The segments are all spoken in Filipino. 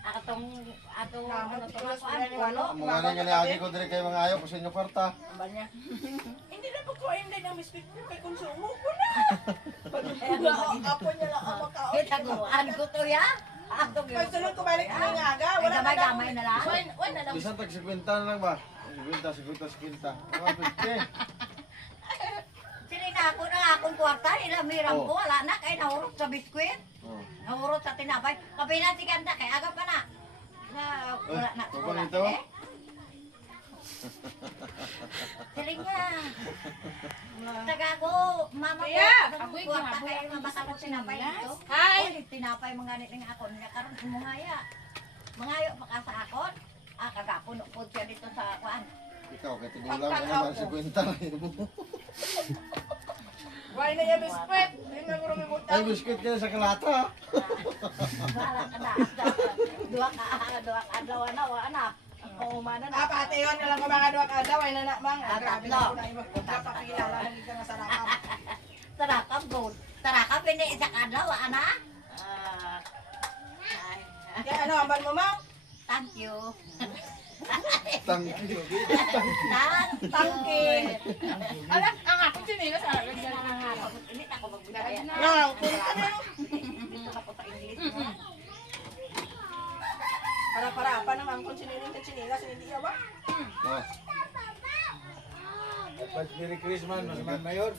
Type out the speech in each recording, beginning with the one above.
atong ano to walo. Mga nga niagi ko dire kay mga ayaw ko sa inyo kwarta. Banya. Hindi na pagkuhain din ng biskwit ko kay konsumo ko na. Apo niya lang ang makaon. Kita guan ko to ya. Ato gyud. Pagsunod ko balik ng aga, wala na daw. gamay na lang. Wala na daw. Bisan tag 50 na lang ba? 50. Mga 50. Sili na ako na akong kwarta, ilamiram ko, wala na, kay nahurot sa biskwit, Oh. nahurot sa tinapay. Kapay na si Ganda, kay agap ka na. Wala na. Kapag ito? Sili nga. Taga ko, mama ko, Kaya, akong kwarta, kay mabasa ko tinapay dito. Hi! Oy, tinapay mga niting ako, niya karon sumungaya. Mangayo pa ka sa akon. Kagapuno po siya dito sa kuan. Ikaw kay tigulang ka naman 50. Wala na yung biskwit. Hindi na ko rin Ay butang. biscuit kayo sa kalata. Wala ka na. Dua ka adlaw na, wala. Ang paumana na. Pati yun na lang ko mga duwa kada. Wala na mang. Grabe na Tatlo. ako na iba. Napakilala na dito na sa rakam. Tarakap gold. Tarakap hindi isa kadlaw, ana. Kaya ano, amban mo mang? Thank you. Tangki. Tangking. Alam, ang akong sinilas sa akin. Hindi na ako magbigay. Nang, kulit ka na. Dito na po sa English. Para pa naman kung siniling ka sinilas, hindi ba? Oh. Dapat Merry Christmas, Mas Mayor.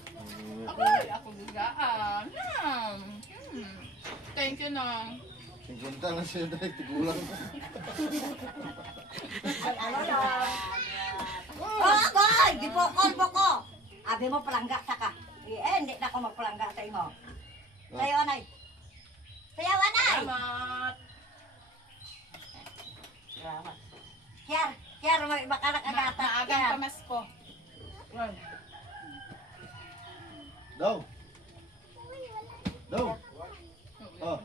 Ay, ako bigaan. Thank you na. 50 na siya dahil tigulang. Ano na? Oh, boy! Di po ko. Abi mo palangga sa ka. Hindi na ako magpalangga sa imo. Sayo, anay. Sayo, anay! Salamat. Kiyar, may makanak agata. Maagang pamasko. Daw. Oh.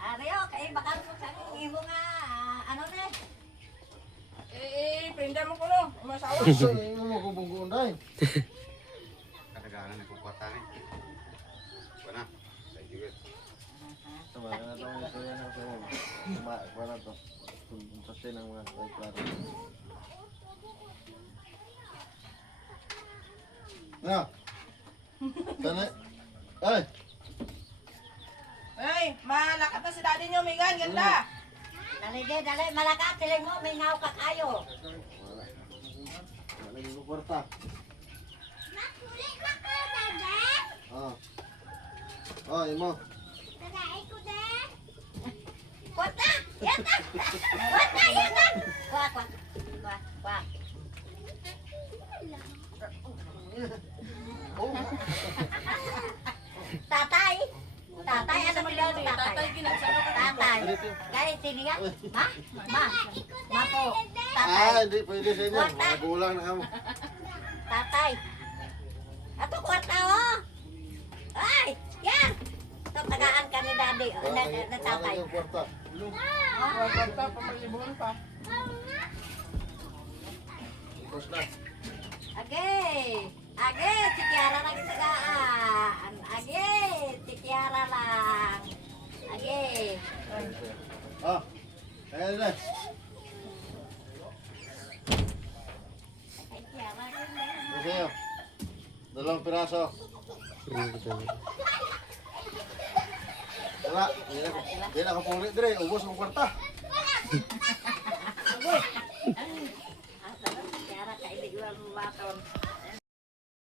Areo, kay bakal mo sa imo nga, ano na? Prenda mo ko no. Umasawa. Sa inyo mo kung bunggoon dahil. Kadaganan ko kuwatanin. Wala. Thank you. Sama na ito ang istorya na ito. Para ito. Sustain ang mga klaro. Na. Tana. Ay. Ay, malakat na si daddy niyo, Megan. Ganda. Dali, malakat, tiling mo, may ngaw ka kayo. Wala. Wala yung kwarta. Oh. Oh, imo. Kwata! Yata! Kwak. Oh. Tatay, ano pila mo tatay? Tatay. Guys, sini nga. Ma po. Tatay. Hindi pwede sa inyo. Magulang na kamo. Tatay. Ato kwarta oh. Ay, yan. Ito tagaan ka ni daddy. Na tatay. Wala yung kwarta. Wala pa, pamalibon pa. Tapos na. Age, si Kiara lagi tagaan. Age, si Kiara lang. Age. Oh. Ayan na. Ay, Kiara. Ano sa'yo? 2 piraso. Wala. Hindi na kapuli dire. Ubos ang kwarta. Asa na si Kiara kay di baton.